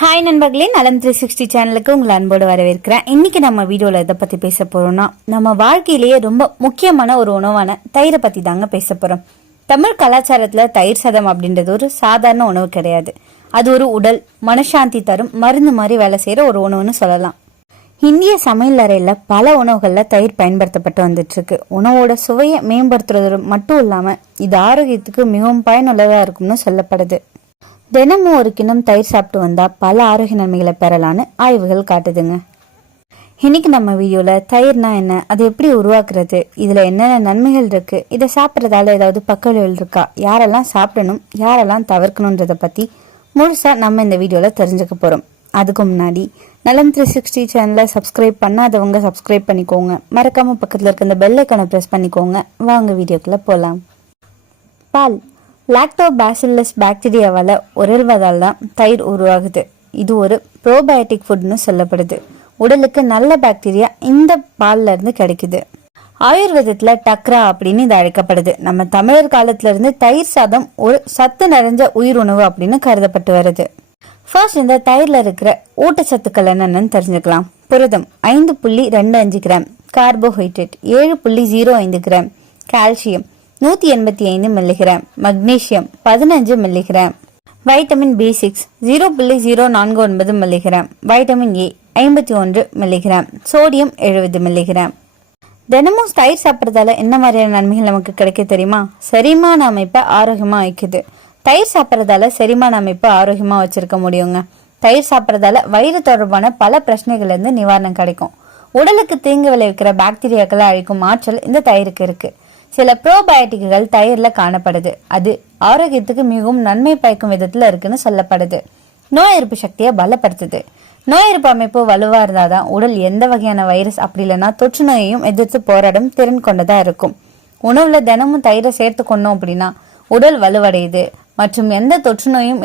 Hi நண்பர்களே, நலம் 360 சேனலுக்கு உங்களை அன்போடு வரவேற்கிறேன். இன்னைக்கு நம்ம வீடியோல எதை பத்தி பேச போறோம்னா, நம்ம வாழ்க்கையிலேயே ரொம்ப முக்கியமான ஒரு உணவான தயிரை பத்தி தாங்க பேச போறோம். தமிழ் கலாச்சாரத்துல தயிர் சாதம் அப்படின்றது ஒரு சாதாரண உணவு கிடையாது. அது ஒரு உடல் மனசாந்தி தரும் மருந்து மாதிரி வேலை செய்யற ஒரு உணவுன்னு சொல்லலாம். இந்திய சமையல் அறையில பல உணவுகள்ல தயிர் பயன்படுத்தப்பட்டு வந்துட்டு இருக்கு. உணவோட சுவையை மேம்படுத்துறது மட்டும் இல்லாம இது ஆரோக்கியத்துக்கு மிகவும் பயனுள்ளதா இருக்கும்னு சொல்லப்படுது. தினமும் ஒரு கிண்ணம் தயிர் சாப்பிட்டு வந்தா பல ஆரோக்கிய நன்மைகளை பெறலான்னு ஆய்வுகள் காட்டுதுங்க. இன்னைக்கு நம்ம வீடியோல தயிர்னா என்ன, அது எப்படி உருவாக்குறது, இதுல என்னென்ன நன்மைகள் இருக்கு, இதை சாப்பிட்றதால ஏதாவது பக்கவிளைவுகள் இருக்கா, யாரெல்லாம் சாப்பிடணும் யாரெல்லாம் தவிர்க்கணும்ன்றத பத்தி முழுசா நம்ம இந்த வீடியோல தெரிஞ்சுக்க போறோம். அதுக்கு முன்னாடி நலம் 360 சேனலை சப்ஸ்கிரைப் பண்ணாதவங்க சப்ஸ்கிரைப் பண்ணிக்கோங்க. மறக்காம பக்கத்துல இருக்க இந்த பெல் ஐக்கானை பிரஸ் பண்ணிக்கோங்க. வாங்க வீடியோக்குள்ள போலாம். பால் லாக்டோபாசில்லஸ் பாக்டீரியாவால் உருள்வதால் தான் தயிர் உருவாகுது. இது ஒரு ப்ரோபயோட்டிக் ஃபுட்னு சொல்லப்படுது. உடலுக்கு நல்ல பாக்டீரியா இந்த பால்ல இருந்து கிடைக்குது. ஆயுர்வேதத்துல டக்ரா அப்படின்னு இது அழைக்கப்படுது. நம்ம தமிழர் காலத்துல இருந்து தயிர் சாதம் ஒரு சத்து நிறைஞ்ச உயிர் உணவு அப்படின்னு கருதப்பட்டு வருது. ஃபர்ஸ்ட் இந்த தயிர்ல இருக்கிற ஊட்டச்சத்துக்கள் என்னன்னு தெரிஞ்சுக்கலாம். புரதம் 5.25 gram, carbohydrate 7.05 gram, calcium 185 milligram, magnesium 15 milligram, vitamin B6 0.049 milligram, vitamin A 51 milligram, sodium 70 milligram. தினமும் தயிர் சாப்பிட்றதால என்ன மாதிரியான நன்மைகள் நமக்கு கிடைக்க தெரியுமா? செரிமான அமைப்பை ஆரோக்கியமா வைக்குது. தயிர் சாப்பிட்றதால செரிமான அமைப்பை ஆரோக்கியமா வச்சிருக்க முடியுங்க. தயிர் சாப்பிட்றதால வயிறு தொடர்பான பல பிரச்சனைகள்ல இருந்து நிவாரணம் கிடைக்கும். உடலுக்கு தீங்கு விளைவிக்கிற பாக்டீரியாக்களை அழிக்கும் ஆற்றல் இந்த தயிருக்கு இருக்கு. சில ப்ரோபயோட்டிக்குகள் தயிர்ல காணப்படுது. அது ஆரோக்கியத்துக்கு மிகவும் நன்மை பயக்கும் விதத்துல இருக்குன்னு சொல்லப்படுது. நோய் எதிர்ப்பு சக்தியை பலப்படுத்துது. நோய் எதிர்ப்பு அமைப்பு வலுவா இருந்தாதான் உடல் எந்த வகையான வைரஸ் அப்படி இல்லைன்னா தொற்று நோயையும் எதிர்த்து போராடும் திறன் கொண்டதா இருக்கும். உணவுல தினமும் தயிரை சேர்த்து கொண்டோம் அப்படின்னா உடல் வலுவடையுது மற்றும் எந்த தொற்று நோயும்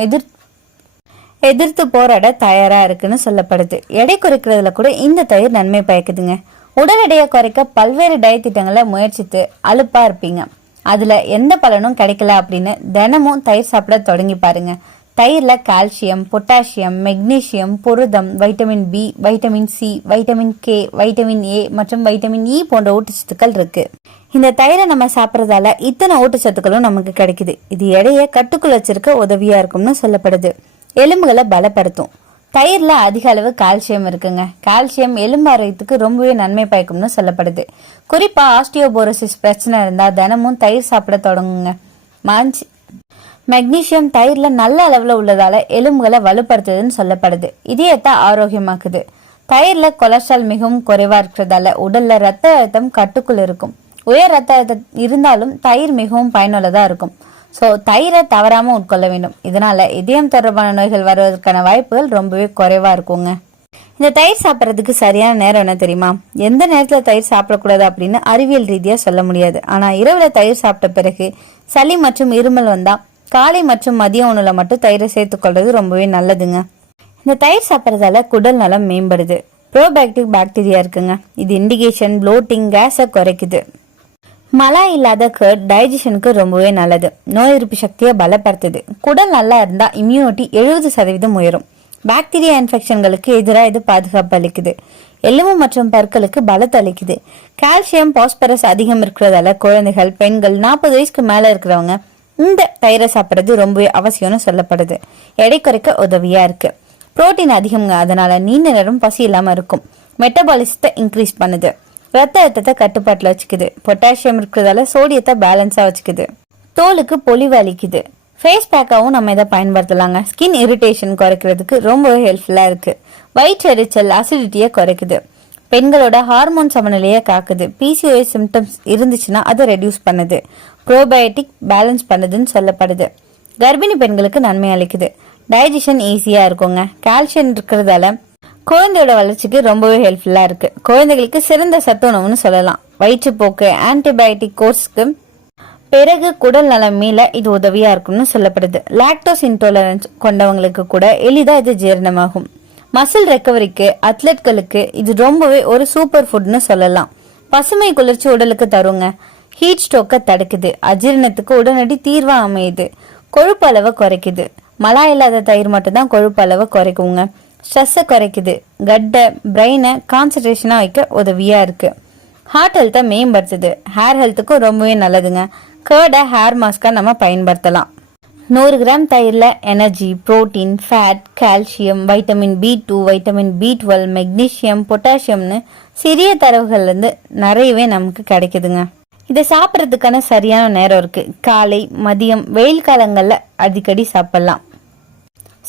எதிர்த்து போராட தயாரா இருக்குன்னு சொல்லப்படுது. எடை குறைக்கிறதுல கூட இந்த தயிர் நன்மை பயக்குதுங்க. உடல் எடையை குறைக்க பல்வேறு டயட் திட்டங்களை முயற்சித்து அலுப்பா இருப்பீங்க. அதுல எந்த பலனும் கிடைக்கல அப்படின்னு தினமும் தயிர் சாப்பிட தொடங்கி பாருங்க. தயிர்ல கால்சியம், பொட்டாசியம், மெக்னீசியம், புரதம், vitamin B, vitamin C, vitamin K, vitamin A மற்றும் வைட்டமின் E போன்ற ஊட்டச்சத்துக்கள் இருக்கு. இந்த தயிரை நம்ம சாப்பிட்றதால இத்தனை ஊட்டச்சத்துக்களும் நமக்கு கிடைக்குது. இது எடையை கட்டுக்குள் வச்சிருக்க உதவியா இருக்கும்னு சொல்லப்படுது. எலும்புகளை பலப்படுத்தும். தயிர்ல அதிக அளவு கால்சியம் இருக்குங்க. கால்சியம் எலும்பு ஆரோக்கியத்துக்கு ரொம்பவே நன்மை பயக்கும்னு சொல்லப்படுது. குறிப்பா ஆஸ்டியோபோரோசிஸ் பிரச்சனை இருந்தா தினமும் தயிர் சாப்பிட தொடங்குங்க. மெக்னீசியம் தயிர்ல நல்ல அளவுல உள்ளதால எலும்புகளை வலுப்படுத்துதுன்னு சொல்லப்படுது. இதயத்தை ஆரோக்கியமாக்குது. தயிர்ல கொலஸ்ட்ரால் மிகவும் குறைவா இருக்கிறதால உடல்ல ரத்த அழுத்தம் கட்டுக்குள் இருக்கும். உயர் ரத்த அழுத்தம் இருந்தாலும் தயிர் மிகவும் பயனுள்ளதா இருக்கும். ஸோ தயிரை தவறாம உட்கொள்ள வேண்டும். இதனால இதயம் தொடர்பான நோய்கள் வருவதற்கான வாய்ப்புகள் ரொம்பவே குறைவா இருக்குங்க. இந்த தயிர் சாப்பிட்றதுக்கு சரியான நேரம் என்ன தெரியுமா? எந்த நேரத்துல தயிர் சாப்பிடக்கூடாது அப்படின்னு அறிவியல் ரீதியா சொல்ல முடியாது. ஆனா இரவுல தயிர் சாப்பிட்ட பிறகு சளி மற்றும் இருமல் வந்தா காலை மற்றும் மதிய உணவுல மட்டும் தயிரை சேர்த்துக்கொள்றது ரொம்பவே நல்லதுங்க. இந்த தயிர் சாப்பிட்றதால குடல் நலம் மேம்படுது. ப்ரோபயோட்டிக் பாக்டீரியா இருக்குங்க. இது இண்டிகேஷன், ப்ளோட்டிங், கேஸை குறைக்குது. மலா இல்லாத கர்ட் டைஜஷனுக்கு ரொம்பவே நல்லது. நோய் எதிர்ப்பு சக்தியை பலப்படுத்துது. குடல் நல்லா இருந்தா இம்யூனிட்டி 70% உயரும். பாக்டீரியா இன்ஃபெக்ஷன்களுக்கு எதிராக இது பாதுகாப்பு அளிக்குது. எலும்பு மற்றும் பற்களுக்கு பலத்தை அளிக்குது. கால்சியம், பாஸ்பரஸ் அதிகம் இருக்கிறதால குழந்தைகள், பெண்கள், 40 வயசுக்கு மேல இருக்கிறவங்க இந்த தயிரை சாப்பிட்றது ரொம்பவே அவசியம்னு சொல்லப்படுது. எடை குறைக்க உதவியா இருக்கு. புரோட்டீன் அதிகம்ங்க. அதனால நீண்ட நேரம் பசி இல்லாம இருக்கும். மெட்டபாலிசத்தை இன்க்ரீஸ் பண்ணுது. ரத்த அழுத்தத்தை கட்டுப்பாட்டில் வச்சுக்குது. பொட்டாசியம் இருக்கிறதால சோடியத்தை பேலன்ஸா வச்சுக்குது. தோலுக்கு பொலிவு அளிக்குது. ஃபேஸ் பேக்காவும் நம்ம இதை பயன்படுத்தலாங்க. ஸ்கின் இரிட்டேஷன் குறைக்கிறதுக்கு ரொம்பவே ஹெல்ப்ஃபுல்லா இருக்கு. வயிற்று எரிச்சல், அசிடிட்டியை குறைக்குது. பெண்களோட ஹார்மோன் சமநிலையை காக்குது. PCOS சிம்டம்ஸ் இருந்துச்சுன்னா அதை ரெடியூஸ் பண்ணுது. ப்ரோபயோட்டிக் பேலன்ஸ் பண்ணுதுன்னு சொல்லப்படுது. கர்ப்பிணி பெண்களுக்கு நன்மை அளிக்குது. டைஜஷன் ஈஸியா இருக்குங்க. கால்சியம் இருக்கிறதால குழந்தையோட வளர்ச்சிக்கு ரொம்பவே ஹெல்ப்ஃபுல்லா இருக்கு. குழந்தைகளுக்கு சிறந்த சத்து உணவுன்னு சொல்லலாம். வயிற்றுப்போக்கு, ஆன்டிபயோட்டிக் கோர்ஸ்க்கு பிறகு குடல் நலம் மீள இது உதவியா இருக்கும்னு சொல்லப்படுது. லாக்டோஸ் இன்டாலரன்ஸ் கொண்டவங்களுக்கு கூட எளிதா இது ஜீரணமாகும். மசில் ரெக்கவரிக்கு, அத்லெட்களுக்கு இது ரொம்பவே ஒரு சூப்பர் ஃபுட்னு சொல்லலாம். பசுமை குளிர்ச்சி உடலுக்கு தருங்க. ஹீட் ஸ்ட்ரோக்கை தடுக்குது. அஜீரணத்துக்கு உடனடி தீர்வா அமையுது. கொழுப்பு அளவை குறைக்குது. மலாய் இல்லாத தயிர் மட்டும்தான் கொழுப்பு அளவை குறைக்குங்க. ஸ்ட்ரெஸ்ஸை குறைக்குது, கட்டை பிரெயினை கான்சன்ட்ரேஷனாக வைக்க உதவியாக இருக்குது. ஹார்ட் ஹெல்த்தை மேம்படுத்துது, ஹேர் ஹெல்த்துக்கும் ரொம்பவே நல்லதுங்க. கேர்டை ஹேர் மாஸ்காக நம்ம பயன்படுத்தலாம். 100 கிராம் தயிரில் energy, protein, fat, calcium, vitamin B2, vitamin B12, magnesium, பொட்டாசியம்னு சிறிய தரவுகள்லேருந்து நிறையவே நமக்கு கிடைக்குதுங்க. இதை சாப்பிட்றதுக்கான சரியான நேரம் இருக்குது. காலை, மதியம், வெயில் காலங்களில் அடிக்கடி சாப்பிட்லாம்.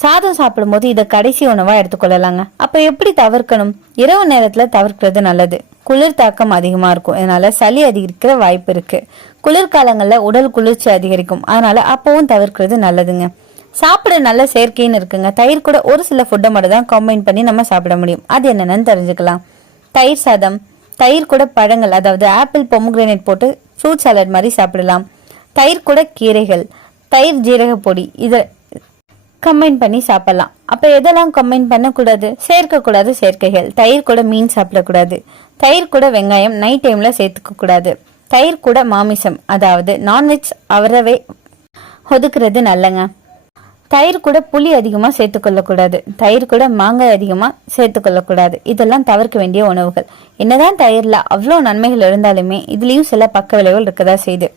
சாதம் சாப்பிடும்போது இதை கடைசி உணவாக எடுத்துக்கொள்ளலாங்க. அப்போ எப்படி தவிர்க்கணும்? இரவு நேரத்தில் தவிர்க்கிறது நல்லது. குளிர் தாக்கம் அதிகமாக இருக்கும், இதனால சளி அதிகரிக்கிற வாய்ப்பு இருக்குது. குளிர்காலங்களில் உடல் குளிர்ச்சி அதிகரிக்கும், அதனால அப்பவும் தவிர்க்கிறது நல்லதுங்க. சாப்பிட நல்ல செயற்கைன்னு இருக்குங்க. தயிர் கூட ஒரு சில ஃபுட்டை மட்டும் தான் கம்பைன் பண்ணி நம்ம சாப்பிட முடியும். அது என்னென்னு தெரிஞ்சுக்கலாம். தயிர் சாதம், தயிர் கூட பழங்கள், அதாவது ஆப்பிள், பொமோகிரானேட் போட்டு ஃப்ரூட் சாலட் மாதிரி சாப்பிடலாம். தயிர் கூட கீரைகள், தயிர் ஜீரக பொடி, இதை கம்பைன் பண்ணி சாப்பிடலாம். அப்போ எதெல்லாம் கம்பைன் பண்ணக்கூடாது? சேர்க்கக்கூடாது சேர்க்கைகள். தயிர் கூட மீன் சாப்பிடக்கூடாது. தயிர் கூட வெங்காயம் நைட் டைமில் சேர்த்துக்க கூடாது. தயிர் கூட மாமிசம், அதாவது நான்வெஜ் அவரவே ஒதுக்குறது நல்லங்க. தயிர் கூட புளி அதிகமாக சேர்த்துக்கொள்ளக்கூடாது. தயிர் கூட மாங்காய் அதிகமாக சேர்த்துக்கொள்ளக்கூடாது. இதெல்லாம் தவிர்க்க வேண்டிய உணவுகள். என்னதான் தயிரில் அவ்வளோ நன்மைகள் இருந்தாலுமே இதுலேயும் சில பக்க விளைவுகள் இருக்கதா செய்யுது.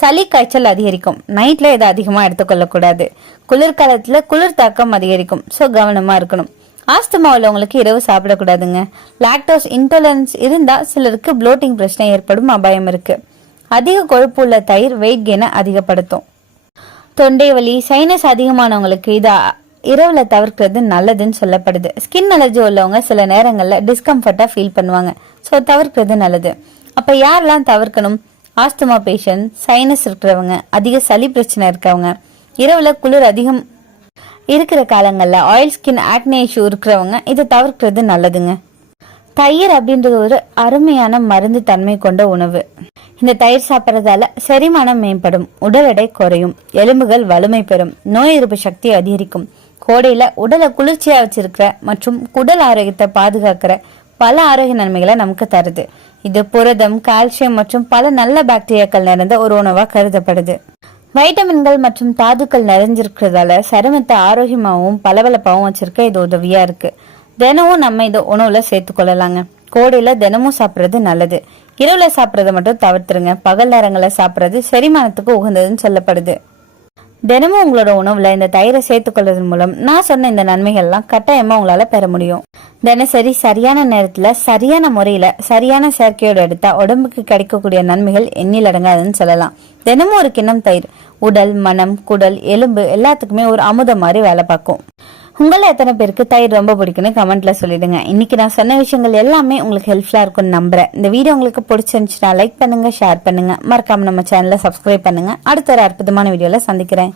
சளி காய்ச்சல் அதிகரிக்கும், நைட்டில் இதை அதிகமாக எடுத்துக்கொள்ளக்கூடாது. குளிர்காலத்தில் குளிர் தாக்கம் அதிகரிக்கும், ஸோ கவனமாக இருக்கணும். ஆஸ்துமா உள்ளவங்களுக்கு இரவு சாப்பிடக்கூடாதுங்க. லாக்டோஸ் இன்டாலரன்ஸ் இருந்தால் சிலருக்கு ப்ளோட்டிங் பிரச்சனை ஏற்படும் அபாயம் இருக்குது. அதிக கொழுப்பு உள்ள தயிர் வெயிட் கெயினை அதிகப்படுத்தும். தொண்டை வலி, சைனஸ் அதிகமானவங்களுக்கு இதை இரவுல தவிர்க்கிறது நல்லதுன்னு சொல்லப்படுது. ஸ்கின் அலர்ஜி உள்ளவங்க சில நேரங்களில் டிஸ்கம்ஃபர்ட்டாக ஃபீல் பண்ணுவாங்க, ஸோ தவிர்க்கிறது நல்லது. அப்போ யாரெல்லாம் தவிர்க்கணும்? ஆஸ்துமா பேஷண்ட், சைனஸ் இருக்கிறவங்க, அதிக சளி பிரச்சனை இருக்கவங்க, இரவுல குளிர் அதிகம் இருக்கிற காலங்களில் ஆயில் ஸ்கின், ஆக்னே இஷ்யூ இருக்கிறவங்க இதை தவிர்க்கிறது நல்லதுங்க. தயிர் அப்படின்றது ஒரு அருமையான மருந்து தன்மை கொண்ட உணவு. இந்த தயிர் சாப்பிட்றதால செரிமானம் மேம்படும், உடல் எடை குறையும், எலும்புகள் வலிமை பெறும், நோய் எதிர்ப்பு சக்தி அதிகரிக்கும். கோடையில உடலை குளிர்ச்சியா வச்சிருக்கிற மற்றும் குடல் ஆரோக்கியத்தை பாதுகாக்கிற பல ஆரோக்கிய நன்மைகளை நமக்கு தருது. இது புரதம், கால்சியம் மற்றும் பல நல்ல பாக்டீரியாக்கள் நிறைந்த ஒரு உணவா கருதப்படுது. வைட்டமின்கள் மற்றும் தாதுக்கள் நிறைஞ்சிருக்கிறதால சருமத்தை ஆரோக்கியமாகவும் பளபளப்பாகவும் வச்சிருக்க இது உதவியா இருக்கு. தினமும் நம்ம இதை உணவுல சேர்த்துக்கொள்ளலாங்க. கோடையில தினமும் சாப்பிட்றது நல்லது. இரவுல சாப்பிட்றத மட்டும் தவிர்த்துருங்க. பகல் நேரங்களில் சாப்பிட்றது செரிமானத்துக்கு உகந்ததுன்னு சொல்லப்படுது. தினமும் உங்களோட உணவுல இந்த தயிரை சேர்த்துக்கொள்வதன் மூலம் நான் சொன்ன இந்த நன்மைகள்லாம் கட்டாயமா உங்களால பெற முடியும். தினசரி சரியான நேரத்துல சரியான முறையில சரியான செயற்கையோடு எடுத்தா உடம்புக்கு கிடைக்கக்கூடிய நன்மைகள் எண்ணில் அடங்காதுன்னு சொல்லலாம். தினமும் ஒரு கிண்ணம் தயிர் உடல், மனம், குடல், எலும்பு எல்லாத்துக்குமே ஒரு அமுதம் மாதிரி வேலை பார்க்கும். உங்களை எத்தனை பேருக்கு தயிர் ரொம்ப பிடிக்குன்னு கமெண்ட்ல சொல்லிடுங்க. இன்னைக்கு நான் சொன்ன விஷயங்கள் எல்லாமே உங்களுக்கு ஹெல்ப்ஃபுல்லா இருக்கும்னு நம்புறேன். இந்த வீடியோ உங்களுக்கு பிடிச்சிருந்துச்சுன்னா லைக் பண்ணுங்க, ஷேர் பண்ணுங்க, மறக்காம நம்ம சேனலை சப்ஸ்கிரைப் பண்ணுங்க. அடுத்த ஒரு அற்புதமான வீடியோல சந்திக்கிறேன்.